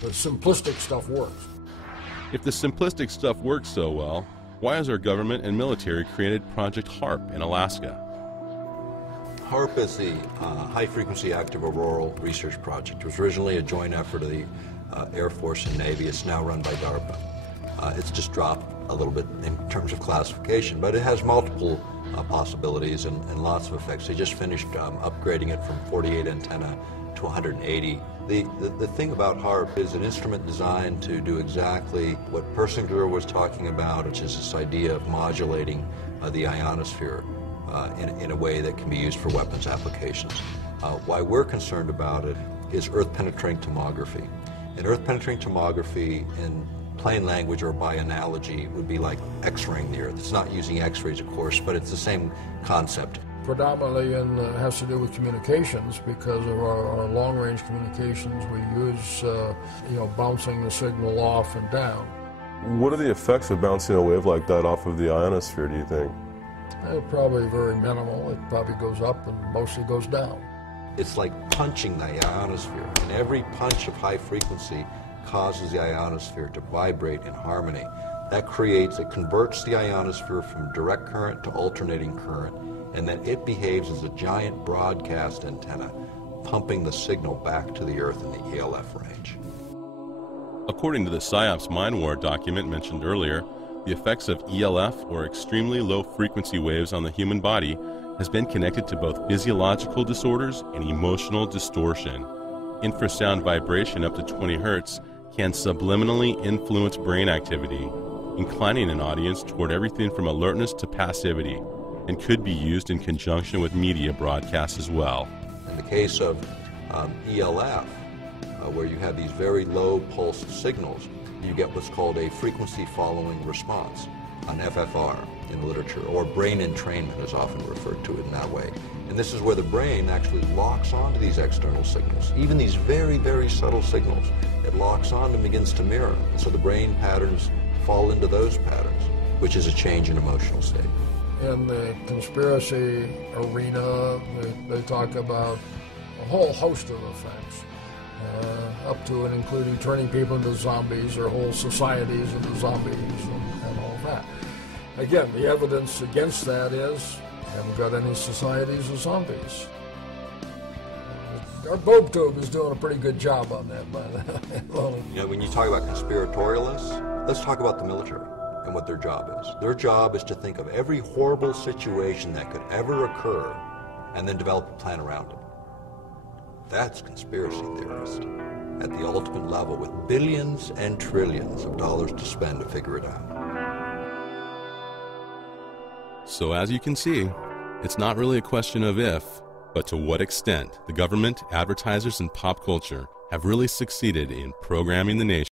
The simplistic stuff works. If the simplistic stuff works so well, why has our government and military created Project HAARP in Alaska? HAARP is the High-Frequency Active Auroral Research Project. It was originally a joint effort of the Air Force and Navy. It's now run by DARPA. It's just dropped a little bit in terms of classification, but it has multiple possibilities and lots of effects. They just finished upgrading it from 48 antenna to 180. The thing about HAARP is an instrument designed to do exactly what Persinger was talking about, which is this idea of modulating the ionosphere in a way that can be used for weapons applications. Why we're concerned about it is earth-penetrating tomography. And earth-penetrating tomography, in plain language or by analogy, would be like X-raying the Earth. It's not using X-rays, of course, but it's the same concept. Predominantly has to do with communications because of our long-range communications. We use, bouncing the signal off and down. What are the effects of bouncing a wave like that off of the ionosphere, do you think? Probably very minimal. It probably goes up and mostly goes down. It's like punching the ionosphere, and every punch of high frequency causes the ionosphere to vibrate in harmony. That converts the ionosphere from direct current to alternating current, and then it behaves as a giant broadcast antenna, pumping the signal back to the Earth in the ELF range. According to the PSYOPS Mind War document mentioned earlier, the effects of ELF, or extremely low frequency waves on the human body, has been connected to both physiological disorders and emotional distortion. Infrasound vibration up to 20 Hertz can subliminally influence brain activity, inclining an audience toward everything from alertness to passivity, and could be used in conjunction with media broadcasts as well. In the case of ELF, where you have these very low pulsed signals, you get what's called a frequency following response, an FFR in literature, or brain entrainment is often referred to in that way. And this is where the brain actually locks onto these external signals, even these very, very subtle signals. It locks on and begins to mirror. And so the brain patterns fall into those patterns, which is a change in emotional state. In the conspiracy arena, they talk about a whole host of effects, up to and including turning people into zombies or whole societies into zombies and all that. Again, the evidence against that is we haven't got any societies of zombies. Our Bob Tube is doing a pretty good job on that, by the way. You know, when you talk about conspiratorialists, let's talk about the military and what their job is. Their job is to think of every horrible situation that could ever occur and then develop a plan around it. That's conspiracy theorist at the ultimate level, with billions and trillions of dollars to spend to figure it out. So as you can see, it's not really a question of if, but to what extent the government, advertisers, and pop culture have really succeeded in programming the nation.